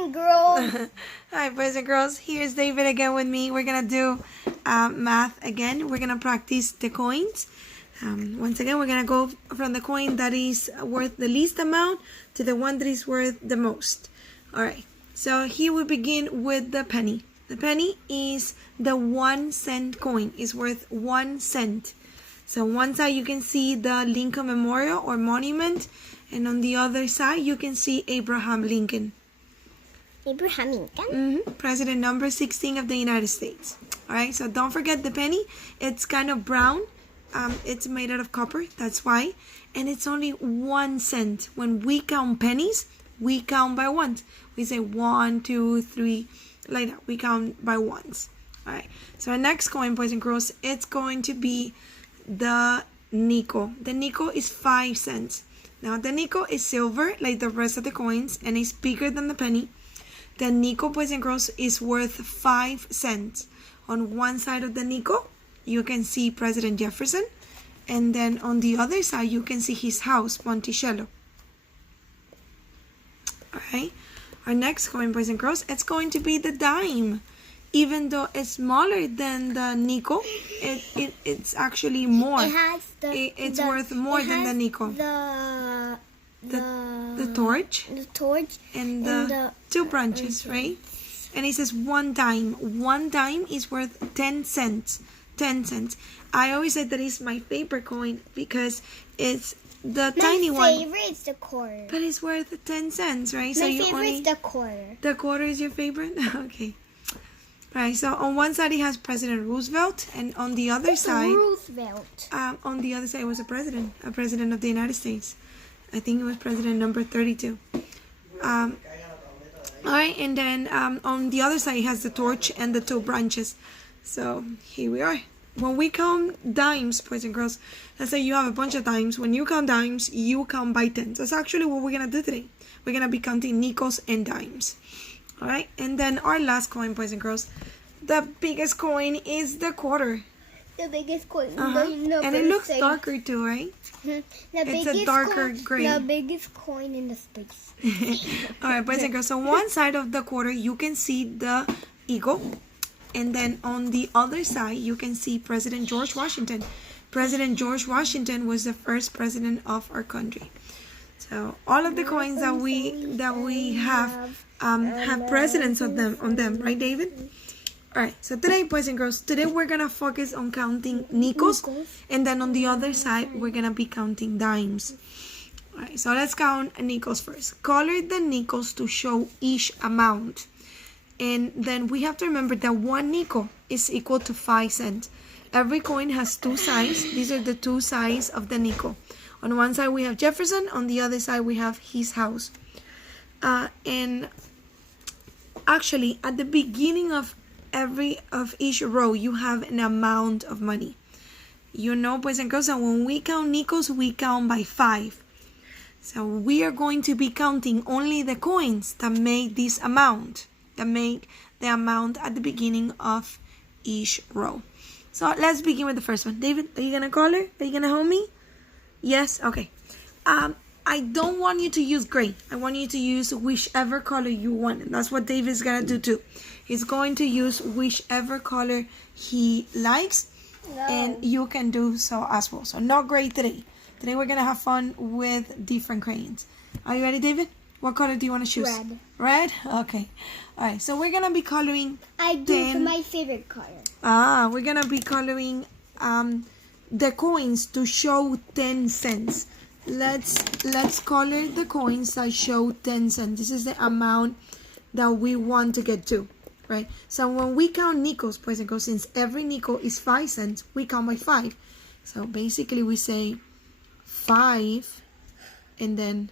and girls. Hi, boys and girls. Here's David again with me. We're going to do math again. We're going to practice the coins. Once again, we're going to go from the coin that is worth the least amount to the one that is worth the most. All right. So here we begin with the penny. The penny is the 1 cent coin. It's worth 1 cent. So on one side you can see the Lincoln Memorial or Monument, and on the other side you can see Abraham Lincoln. Abraham Lincoln? President number 16 of the United States. All right, so don't forget the penny. It's kind of brown. It's made out of copper, that's why. And it's only 1 cent. When we count pennies, we count by ones. We say 1, 2, 3, like that. We count by ones. All right, so our next coin, boys and girls, it's going to be the nickel. The nickel is 5 cents. Now the nickel is silver like the rest of the coins and it's bigger than the penny. The nickel, boys and girls, is worth 5 cents. On one side of the nickel you can see President Jefferson, and then on the other side you can see his house, Monticello. Alright, our next coin, boys and girls, it's going to be the dime. Even though it's smaller than the nickel, it's actually more. It's worth more than the nickel. The torch. The torch. And the 2 branches, right? And it says 1 dime. 1 dime is worth 10 cents. 10 cents. I always say that is my favorite coin because it's the tiny one. My favorite is the quarter. But it's worth 10 cents, right? My favorite is the quarter. The quarter is your favorite? Okay. Right, so on one side it has President Roosevelt, and on the other side, on the other side was a president of the United States. I think it was president number 32. All right, and then on the other side it has the torch and the 2 branches. So here we are. When we count dimes, boys and girls, let's say you have a bunch of dimes. When you count dimes, you count by tens. That's actually what we're gonna do today. We're gonna be counting nickels and dimes. All right, and then our last coin, boys and girls, the biggest coin is the quarter. The biggest coin. And it looks darker too, right? It's a darker gray. The biggest coin in the space. All right, boys and girls, so one side of the quarter you can see the eagle, and then on the other side you can see President George Washington. President George Washington was the first president of our country. So all of the coins that we have presidents on them, right, David? All right. So today, boys and girls, we're gonna focus on counting nickels, and then on the other side we're gonna be counting dimes. All right. So let's count nickels first. Color the nickels to show each amount, and then we have to remember that 1 nickel is equal to 5 cents. Every coin has 2 sides. These are the 2 sides of the nickel. On one side we have Jefferson, on the other side we have his house. And actually at the beginning of each row you have an amount of money. You know, boys and girls, that when we count nickels we count by 5. So we are going to be counting only the coins that make this amount, that make the amount at the beginning of each row. So let's begin with the first one. David, are you gonna color? Are you gonna help me? Yes? Okay. I don't want you to use gray. I want you to use whichever color you want. And that's what David's going to do too. He's going to use whichever color he likes. No. And you can do so as well. So not gray today. Today we're going to have fun with different crayons. Are you ready, David? What color do you want to choose? Red. Red? Okay. All right. So we're going to be coloring. I do my favorite color. We're going to be coloring the coins to show 10 cents. Let's color the coins that show 10 cents. This is the amount that we want to get to, right? So when we count nickels, boys and girls, since every nickel is 5 cents, we count by 5. So basically we say 5 and then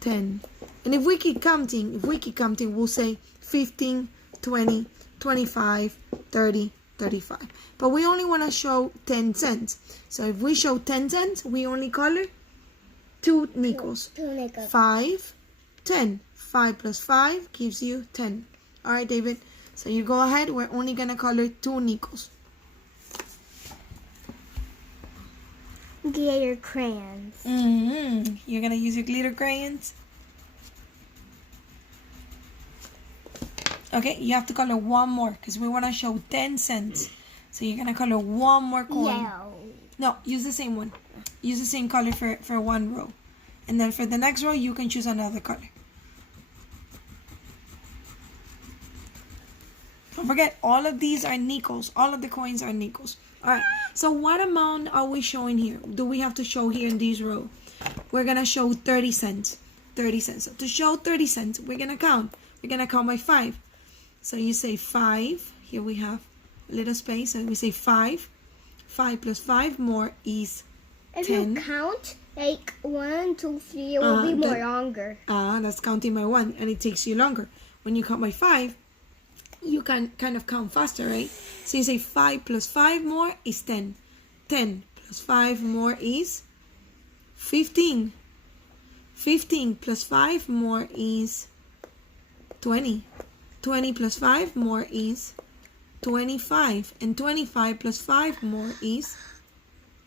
10. And if we keep counting, we'll say 15, 20, 25, 30, 35. But we only want to show 10 cents. So if we show 10 cents, we only color 2 nickels. 2 nickels. 5, 10. 5 plus 5 gives you 10. All right, David. So you go ahead. We're only going to color 2 nickels. Glitter crayons. You're going to use your glitter crayons? Okay, you have to color one more because we want to show 10 cents. So you're gonna color one more coin. Yellow. No, use the same one. Use the same color for one row. And then for the next row, you can choose another color. Don't forget, all of these are nickels. All of the coins are nickels. Alright, so what amount are we showing here? Do we have to show here in this row? We're gonna show 30 cents. 30 cents. So to show 30 cents, we're gonna count. We're gonna count by 5. So you say 5. Here we have a little space. So we say 5. 5 plus 5 more is If 10. you count like 1, 2, 3, it will be more longer. That's counting by 1, and it takes you longer. When you count by 5, you can kind of count faster, right? So you say 5 plus 5 more is 10. 10 plus 5 more is 15. 15 plus 5 more is 20. 20 plus 5 more is 25. And 25 plus 5 more is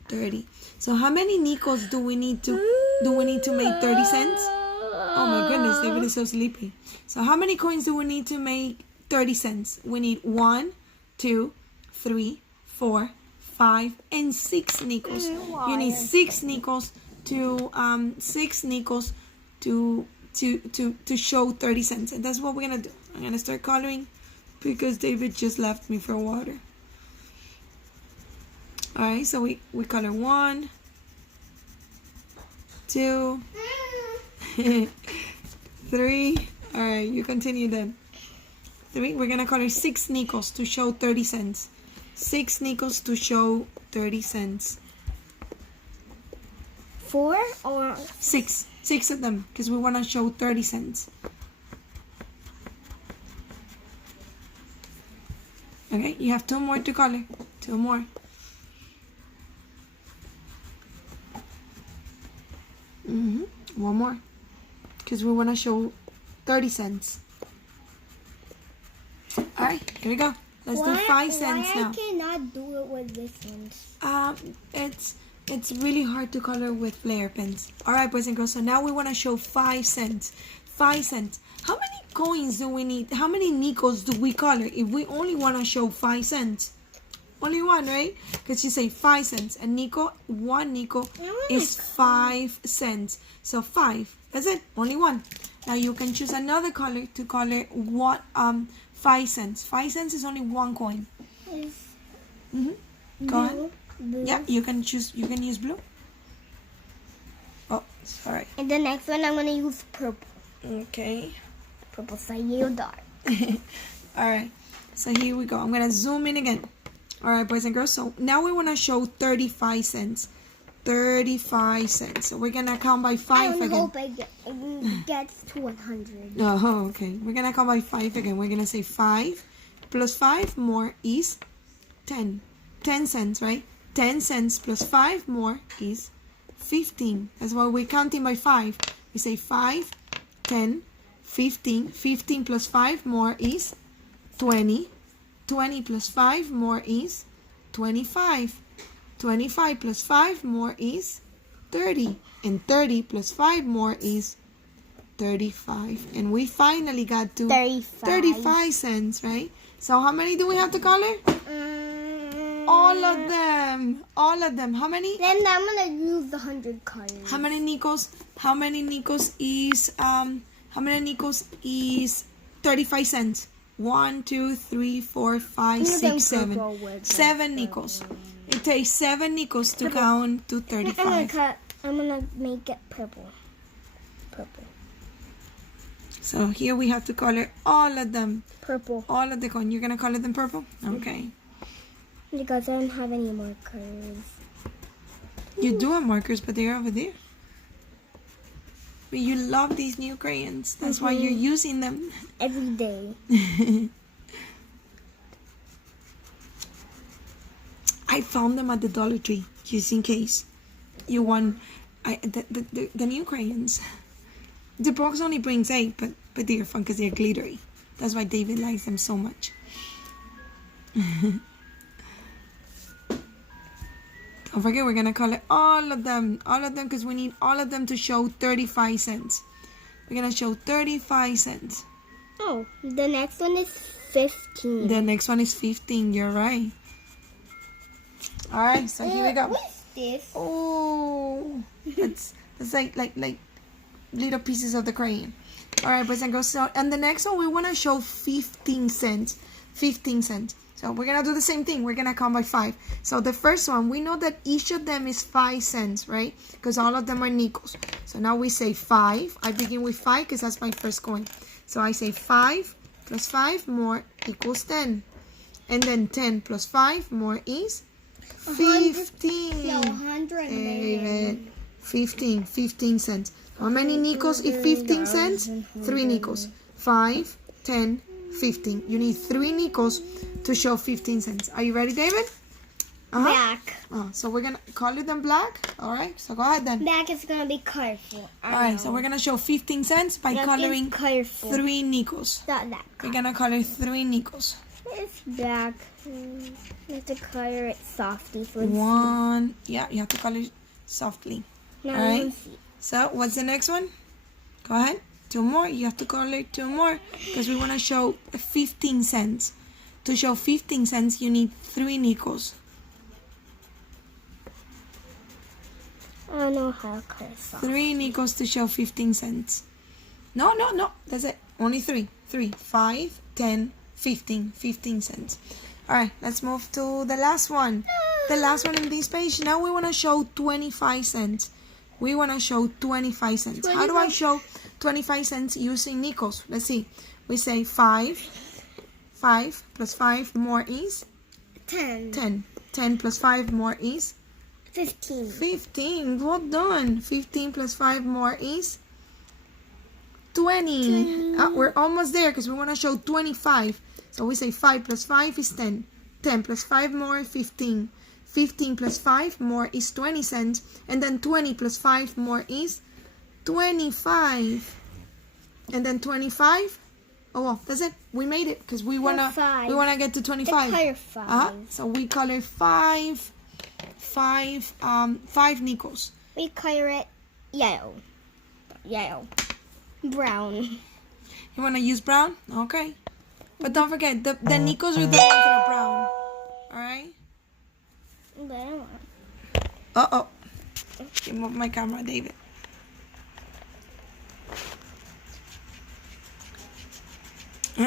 30. So how many nickels do we need to make 30 cents? Oh my goodness, David is so sleepy. So how many coins do we need to make 30 cents? We need 1, 2, 3, 4, 5, and 6 nickels. You need 6 nickels to show 30 cents. And that's what we're gonna do. I'm gonna start coloring because David just left me for water. Alright, so we color 1, 2, 3. Alright, you continue then. 3. We're gonna color 6 nickels to show 30 cents. 6 nickels to show 30 cents. 4 or 6. 6 of them because we want to show 30 cents. Okay, you have 2 more to color. 2 more. One more because we want to show 30 cents. Alright, here we go. Let's do 5 cents now. Why I cannot do it with this one? It's really hard to color with flare pens. Alright, boys and girls, so now we want to show 5 cents. 5 cents. How many coins do we need? How many nickels do we color if we only want to show 5 cents? Only one, right? Because you say 5 cents. A nickel, 1 nickel is 5 cents. So 5. That's it. Only one. Now you can choose another color to color what 5 cents. 5 cents is only 1 coin. Go on. Blue. Yeah, you can choose. You can use blue. Oh, sorry. And the next one, I'm gonna use purple. Okay. Purple so yellow dark. All right. So here we go. I'm gonna zoom in again. All right, boys and girls. So now we want to show 35 cents. 35 cents. So we're gonna count by 5 again. I hope it gets to 100. Oh, okay. We're gonna count by 5 again. We're gonna say 5 plus 5 more is 10. 10 cents, right? 10 cents plus 5 more is 15. That's why we're counting by 5. We say 5, 10, 15. 15 plus 5 more is 20. 20 plus 5 more is 25. 25 plus 5 more is 30. And 30 plus 5 more is 35. And we finally got to 35 cents, right? So how many do we have to color? All of them. All of them. How many? Then I'm gonna use the 100 colors. How many nickels? How many nickels is 35 cents? 1, 2, 3, 4, 5, 6, 7. 7 nickels. It takes 7 nickels to count to 35. I'm gonna make it purple. Purple. So here we have to color all of them. Purple. All of the coin. You're gonna color them purple? Okay. Because I don't have any markers. You do have markers, but they're over there. But you love these new crayons. That's why you're using them. Every day. I found them at the Dollar Tree, just in case you want the new crayons. The box only brings 8, but they're fun because they're glittery. That's why David likes them so much. Don't forget, we're gonna color all of them because we need all of them to show 35 cents. We're gonna show 35 cents. Oh, the next one is 15. The next one is 15. You're right. All right, so here we go. What's this? Oh, that's like little pieces of the crayon. All right, boys and girls. So, and the next one we want to show 15 cents. 15 cents. So we're gonna do the same thing. We're gonna count by 5. So the first one, we know that each of them is 5 cents, right? Because all of them are nickels. So now we say 5. I begin with 5 because that's my first coin. So I say 5 plus 5 more equals 10. And then 10 plus 5 more is 15. No, 100. David. 15 cents. How many nickels is 15 cents? 3 nickels. 5, 10, 15. You need 3 nickels to show 15 cents. Are you ready, David? Black. So we're going to color them black. All right, so go ahead then. Black is going to be colorful. All right, so we're going to show 15 cents by coloring colorful. 3 nickels. Not that We're going to color 3 nickels. It's black. You have to color it softly. So it's One. Yeah, you have to color softly. Now All right. let's see. So what's the next one? Go ahead. 2 more. You have to color 2 more because we want to show 15 cents. To show 15 cents, you need 3 nickels. I don't know how to color softly. 3 nickels to show 15 cents. No. That's it. Only 3. 3. 5, 10, 15. 15 cents. All right. Let's move to the last one. The last one in this page. Now we want to show 25 cents. We want to show 25 cents. How do I show 25 cents using nickels? Let's see. We say 5. 5 plus 5 more is? 10. 10. 10 plus 5 more is? 15. 15. Well done. 15 plus 5 more is? 20. We're almost there because we want to show 25. So we say 5 plus 5 is 10. 10 plus 5 more, 15. 15 plus 5 more is 20 cents. And then 20 plus 5 more is 25. And then 25. Oh, well, that's it. We made it because we wanna get to 25. The color 5. So we color 5 nickels. We color it yellow. Brown. You wanna use brown? Okay. But don't forget, the nickels are the ones that are brown. Alright? Uh-oh. You move my camera, David.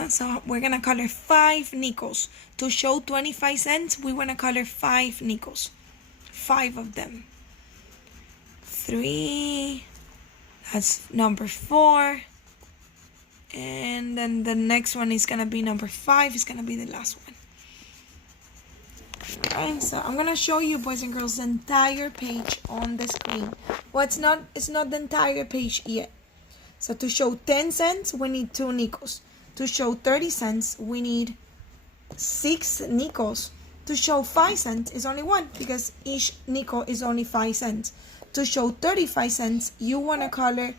So we're gonna color 5 nickels. To show 25 cents, we wanna color 5 nickels. 5 of them. 3. That's number 4. And then the next one is gonna be number 5. It's gonna be the last one. Alright, so I'm gonna show you, boys and girls, the entire page on the screen. Well, it's not the entire page yet. So to show 10 cents, we need 2 nickels. To show 30 cents, we need 6 nickels. To show 5 cents is only 1 because each nickel is only 5 cents. To show 35 cents, you want to color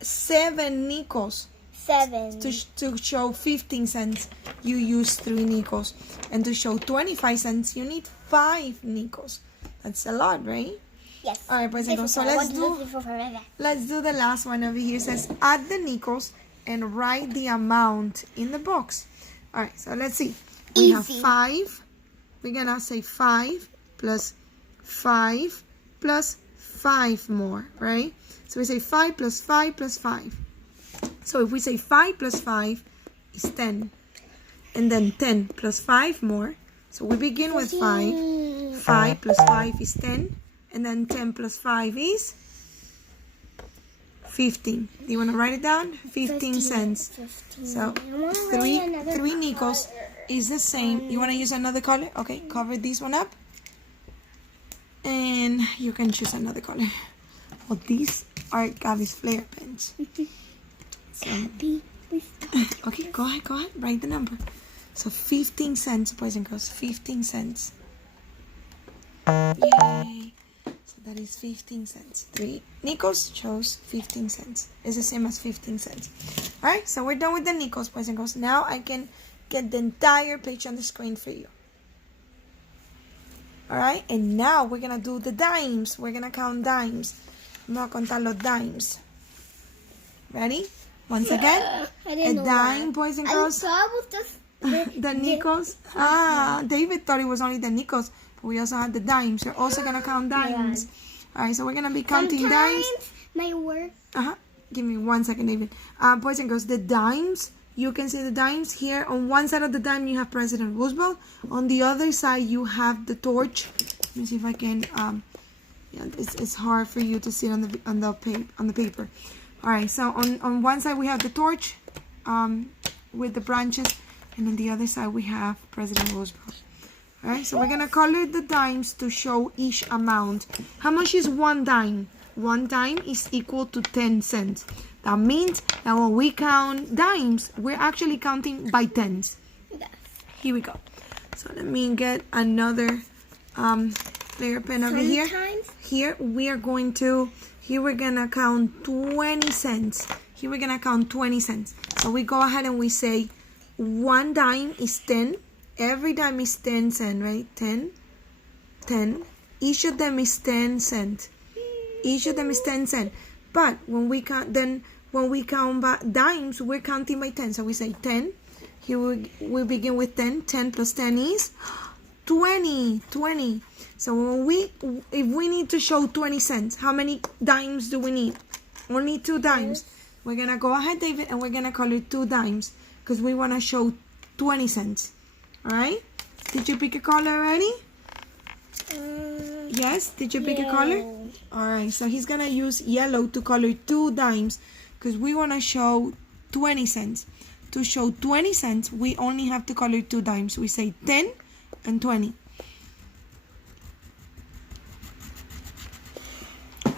7 nickels. 7. To show 15 cents, you use 3 nickels. And to show 25 cents, you need 5 nickels. That's a lot, right? Yes. All right, boys and girls. So let's do the last one over here. It says add the nickels and write the amount in the box. All right, so let's see. We have 5. We're gonna say 5 plus 5 plus 5 more, right? So we say 5 plus 5 plus 5. So if we say 5 plus 5 is 10. And then 10 plus 5 more. So we begin with 5. 5 plus 5 is 10. And then 10 plus 5 is 15. Do you want to write it down? 15 cents. 15. So 3 nickels is the same. You want to use another color? Okay, cover this one up. And you can choose another color. Well, these are Gabby's flare pens. So, okay, go ahead. Write the number. So 15 cents, boys and girls. 15 cents. Yay. So that is 15 cents. 3 nickels shows 15 cents. It's the same as 15 cents. Alright, so we're done with the nickels, boys and girls. Now I can get the entire page on the screen for you. Alright, and now we're going to do the dimes. We're going to count dimes. Vamos a contar los dimes. Ready? Once again. I I A didn't know dime, that. boys and I girls. thought it was just The nickels. David thought it was only the nickels, but we also had the dimes. We're also gonna count dimes. All right, so we're gonna be counting dimes. Sometimes my work. Give me 1 second, David. Boys and girls, the dimes. You can see the dimes here. On one side of the dime, you have President Roosevelt. On the other side, you have the torch. Let me see if I can. Yeah, it's hard for you to see it on the paper. All right, so on one side we have the torch, with the branches, and on the other side we have President Roosevelt. All right, so we're gonna color the dimes to show each amount. How much is one dime? One dime is equal to 10 cents. That means that when we count dimes, we're actually counting by tens. Yes. Here we go. So let me get another clear pen over here. Here we're gonna count 20 cents. Here we're gonna count 20 cents. So we go ahead and we say one dime is 10. Every dime is 10 cents, right? 10, 10. Each of them is 10 cents. Each of them is 10 cents. But when we count by dimes, we're counting by 10. So we say 10. Here we begin with 10. 10 plus 10 is 20. 20. So if we need to show 20 cents, how many dimes do we need? Only 2 dimes. We're gonna go ahead, David, and we're gonna color 2 dimes because we wanna show 20 cents. All right? Did you pick a color already? Yes? Did you pick a color? All right. So he's gonna use yellow to color 2 dimes because we wanna show 20 cents. To show 20 cents, we only have to color 2 dimes. We say 10 and 20.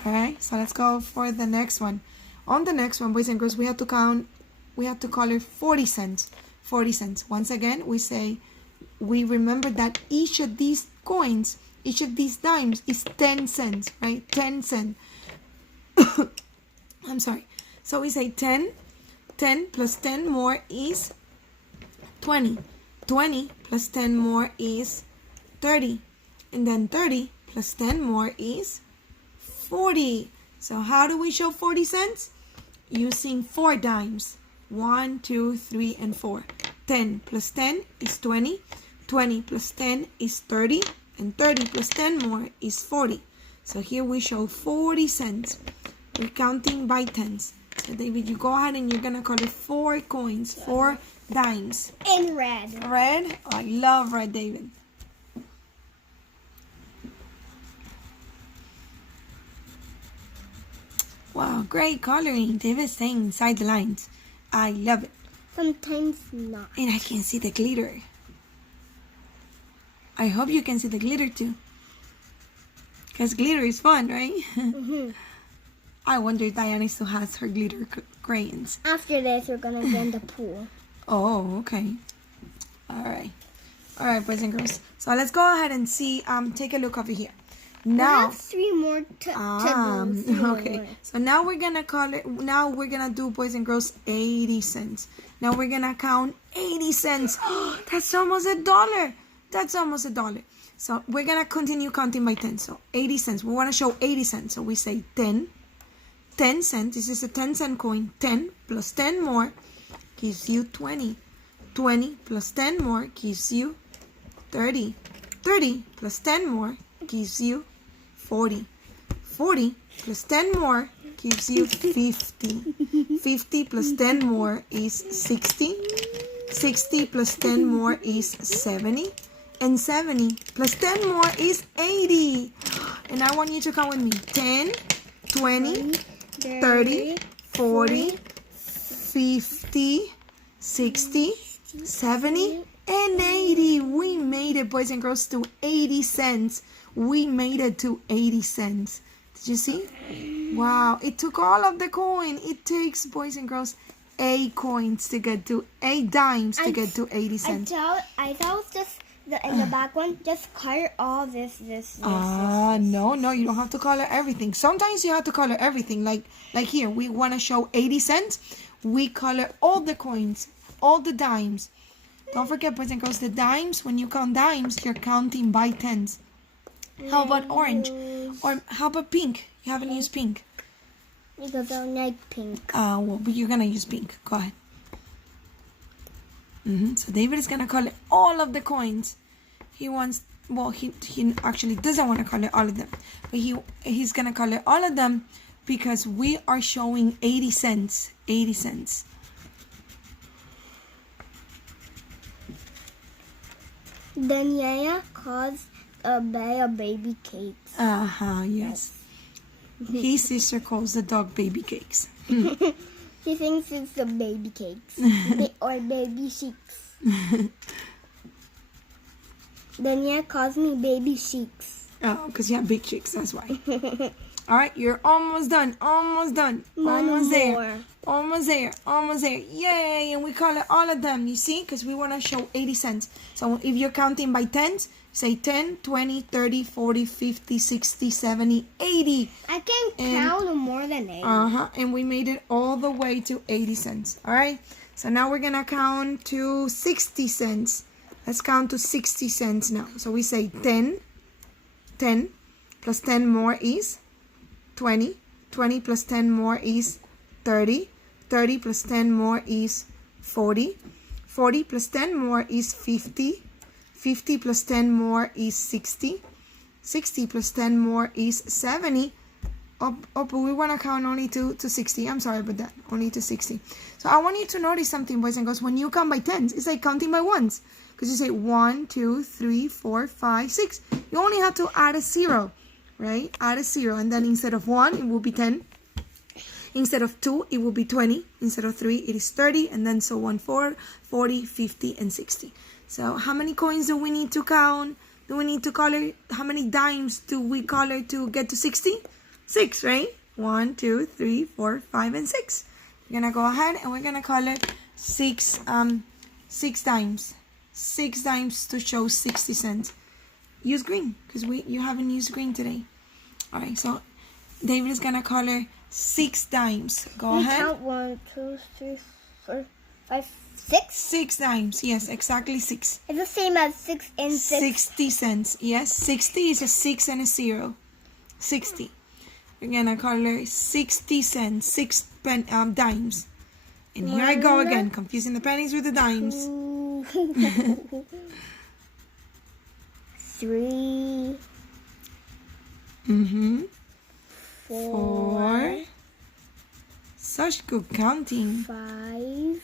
Alright, so let's go for the next one. On the next one, boys and girls, we have to color 40 cents. 40 cents. Once again, we remember that each of these coins, each of these dimes is 10 cents, right? 10 cents. I'm sorry. So we say 10. 10 plus 10 more is 20. 20 plus 10 more is 30. And then 30 plus 10 more is 40. So how do we show 40 cents? Using 4 dimes. 1, 2, 3, and 4. 10 plus 10 is 20. 20 plus 10 is 30. And 30 plus 10 more is 40. So here we show 40 cents. We're counting by tens. So David, you go ahead and you're gonna color 4 coins, 4 dimes. In red. Red? Oh, I love red, David. Wow, great coloring. David's staying inside the lines. I love it. Sometimes not. And I can see the glitter. I hope you can see the glitter too. Because glitter is fun, right? Mm-hmm. I wonder if Diana still has her glitter crayons. After this, we're going to get in the pool. Oh, okay. Alright, boys and girls. So let's go ahead and see, take a look over here. Now, we have 3 more to do. Okay. So now we're gonna do, boys and girls, 80 cents. Now we're gonna count 80 cents. That's almost $1. That's almost $1. So we're gonna continue counting by 10. So 80 cents. We wanna show 80 cents. So we say 10. 10 cents. This is a 10-cent coin. 10 plus 10 more gives you 20. 20 plus 10 more gives you 30. 30 plus 10 more gives you 40. 40 plus 10 more gives you 50. 50 plus 10 more is 60. 60 plus 10 more is 70. And 70 plus 10 more is 80. And I want you to count with me. 10, 20, 30, 40, 50, 60, 70, and 80. We made it, boys and girls, to 80 cents. We made it to 80 cents. Did you see? Wow, it took all of the coin. It takes, boys and girls, 8 coins to get to 8 dimes to get to 80 cents. I thought it was just in the back one. Just color all this. No, you don't have to color everything. Sometimes you have to color everything. Like here, we want to show 80 cents. We color all the coins, all the dimes. Don't forget, boys and girls, the dimes, when you count dimes, you're counting by tens. How about orange? Or how about pink? You haven't used pink. Because I don't like pink. Well, but you're going to use pink. Go ahead. So David is gonna collect all of the coins. He wants, well, he actually doesn't want to collect all of them, but he's gonna collect all of them because we are showing 80 cents. 80 cents. Then Yaya calls a bag of baby cakes. Yes. His sister calls the dog baby cakes. She thinks it's the baby cakes or baby sheiks. Then Yaya calls me baby sheiks. Oh, because you have big cheeks, that's why. All right, you're almost done. Almost done. Almost there. Almost there. Almost there. Yay! And we call it all of them, you see? Because we want to show 80 cents. So if you're counting by tens, say 10, 20, 30, 40, 50, 60, 70, 80. I can count more than 80. And we made it all the way to 80 cents. All right? So now we're going to count to 60 cents. Let's count to 60 cents now. So we say 10. 10 plus 10 more is 20. 20 plus 10 more is 30. 30 plus 10 more is 40. 40 plus 10 more is 50. 50 plus 10 more is 60. 60 plus 10 more is 70. But we want to count only to 60. I'm sorry about that. Only to 60. So I want you to notice something, boys and girls. When you count by tens, it's like counting by ones. Because you say 1, 2, 3, 4, 5, 6. You only have to add a 0, right? Add a 0. And then instead of 1, it will be 10. Instead of 2, it will be 20. Instead of 3, it is 30. And then so on, 4, 40, 50, and 60. So how many coins do we need to count? Do we need to color? How many dimes do we color to get to 60? 6, right? 1, 2, 3, 4, 5, and 6. We're going to go ahead and we're going to color 6 dimes. 6 dimes to show 60 cents. Use green because you haven't used green today. All right, so David is going to color 6 dimes. Go ahead. Count 1, 2, 3, 4, 5, 6? 6 dimes. Yes, exactly 6. It's the same as 6 and 6. 60 cents. Yes, 60 is a 6 and a 0. 60. We're going to color 60 cents. 6 dimes. And here I go again, confusing the pennies with the dimes. 3. 4. Such good counting. 5.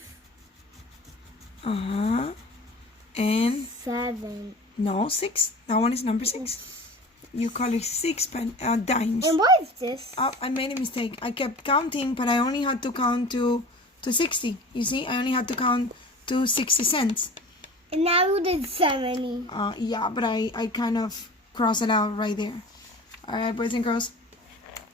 And 7. no, 6. That one is number 6. You color 6 dimes. And what is this? I made a mistake. I kept counting, but I only had to count to 60. You see, I only had to count to 60 cents. And now you did 70. Yeah, but I kind of crossed it out right there. All right, boys and girls.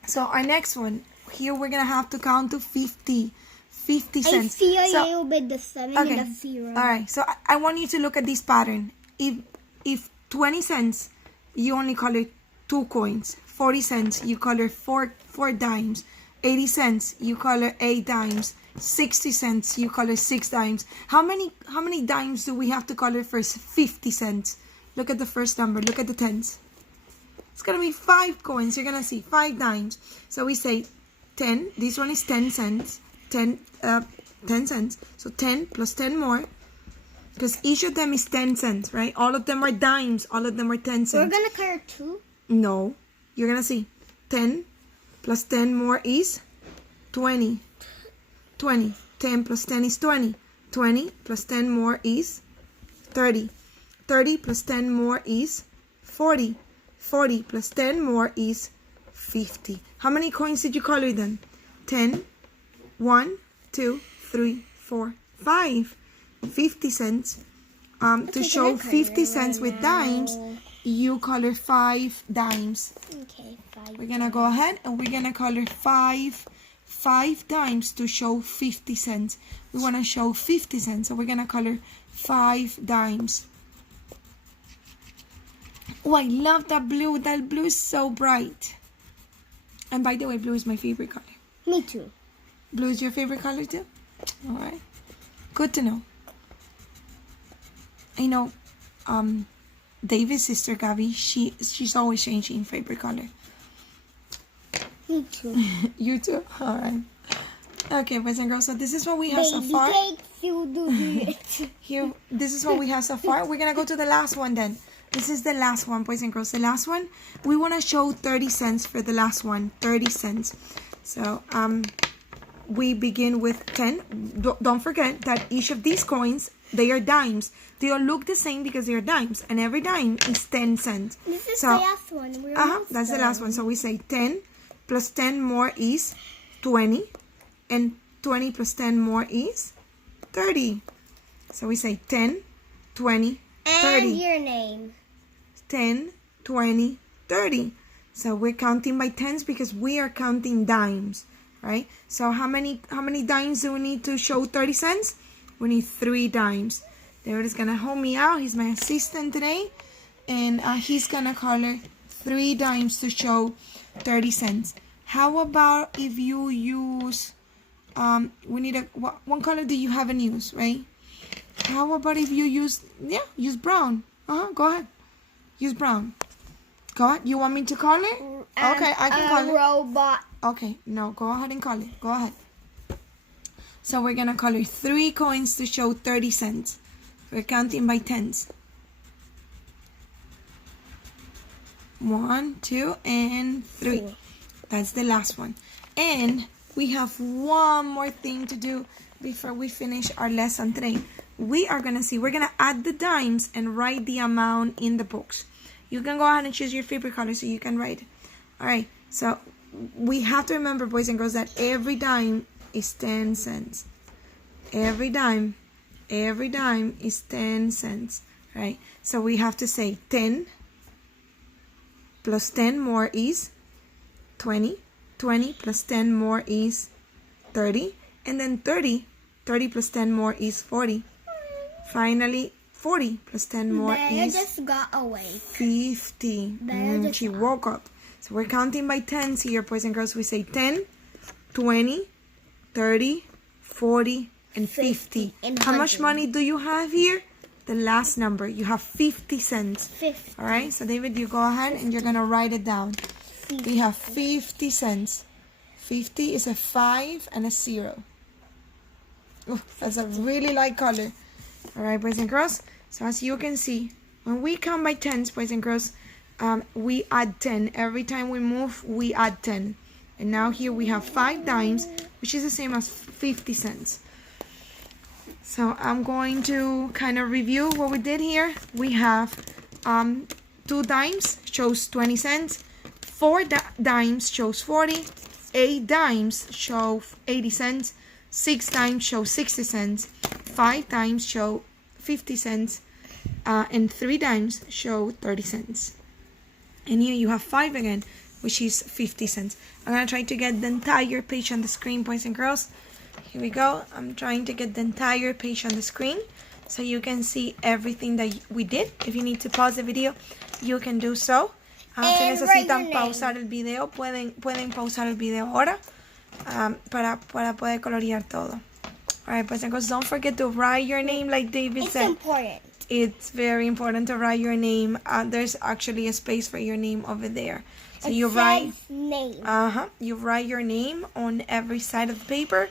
So our next one, here we're going to have to count to 50. 50 cents. I see a little bit the 7 and the 0. All right, so I want you to look at this pattern. If 20 cents, you only color 2 coins. 40 cents, you color 4 dimes. 80 cents, you color 8 dimes. 60 cents, you color 6 dimes. How many dimes do we have to color first? 50 cents. Look at the first number. Look at the tens. It's going to be 5 coins. You're going to see 5 dimes. So we say 10. This one is 10 cents. 10 cents. So 10 plus 10 more. Because each of them is 10 cents, right? All of them are dimes. All of them are 10 cents. We're going to color 2? No. You're going to see 10 plus 10 more is 20. 20. 10 plus 10 is 20. 20 plus 10 more is 30. 30 plus 10 more is 40. 40 plus 10 more is 50. How many coins did you color then? 10. 1, 2, 3, 4, 5. 50 cents. To show 50 cents with dimes, you color 5 dimes. Okay, 5. We're going to go ahead and we're going to color 5 dimes to show 50 cents. We want to show 50 cents, so we're going to color 5 dimes. Oh, I love that blue. That blue is so bright. And by the way, blue is my favorite color. Me too. Blue is your favorite color too? All right. Good to know. I know David's sister, Gabby, she's always changing favorite color. Me too. You too? All right. Okay, boys and girls, so this is what we have so far. Baby cakes, you do it. Here, this is what we have so far. We're gonna go to the last one then. This is the last one, boys and girls. The last one, we want to show 30 cents for the last one. 30 cents. So, we begin with 10. Don't forget that each of these coins, they are dimes. They all look the same because they are dimes. And every dime is 10 cents. This is the last one. That's the last one. So we say 10 plus 10 more is 20. And 20 plus 10 more is 30. So we say 10, 20, 30. And your name. 10, 20, 30. So we're counting by tens because we are counting dimes, right? So how many dimes do we need to show 30 cents? We need 3 dimes. David is gonna help me out. He's my assistant today, and he's gonna color 3 dimes to show 30 cents. How about if you use we need one color that you haven't used, right? How about if you use brown? Go ahead. Use brown. Go ahead. You want me to call it? Okay, I can call it. Robot. Okay, no, go ahead and call it. Go ahead. So we're gonna color 3 coins to show 30 cents. We're counting by tens. 1, 2, and 3. That's the last one. And we have one more thing to do before we finish our lesson today. We're gonna add the dimes and write the amount in the books. You can go ahead and choose your favorite color so you can write it. Alright, so we have to remember, boys and girls, that every dime is 10 cents. Every dime is 10 cents. Right? So we have to say 10 plus 10 more is 20. 20 plus 10 more is 30. And then 30 plus 10 more is 40. Finally, 40 plus 10 more is just got away. 50. She woke up. So we're counting by tens here, boys and girls. We say 10, 20, 30, 40, and 50. How much money do you have here? The last number. You have 50 cents. 50. All right. So David, you go ahead and you're gonna write it down. We have 50 cents. 50 is a 5 and a 0. Oh, that's a really light color. All right, boys and girls. So as you can see, when we count by tens, boys and girls, we add 10. Every time we move, we add 10. And now here we have 5 dimes, which is the same as 50 cents. So I'm going to kind of review what we did here. We have 2 dimes, shows 20 cents. 4 dimes shows 40. 8 dimes show 80 cents. 6 dimes show 60 cents. 5 dimes show 50 cents. And 3 dimes show 30 cents. And here you have 5 again, which is 50 cents. I'm going to try to get the entire page on the screen, boys and girls. Here we go. I'm trying to get the entire page on the screen so you can see everything that we did. If you need to pause the video, you can do so. Si necesitan pausar el video, pueden pausar el video ahora para poder colorear todo. Alright, boys and girls, don't forget to write your name like David said. It's important. It's very important to write your name. There's actually a space for your name over there. So you write name. You write your name on every side of the paper.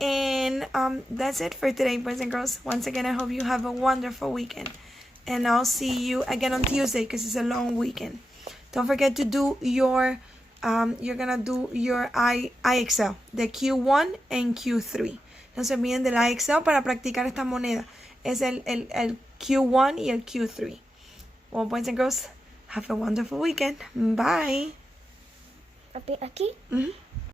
And that's it for today, boys and girls. Once again, I hope you have a wonderful weekend. And I'll see you again on Tuesday because it's a long weekend. Don't forget to do your, you're going to do your IXL, the Q1 and Q3. No se olviden del IXL para practicar esta moneda. Es el Q1 y el Q3. Well, boys and girls, have a wonderful weekend. Bye. Aquí.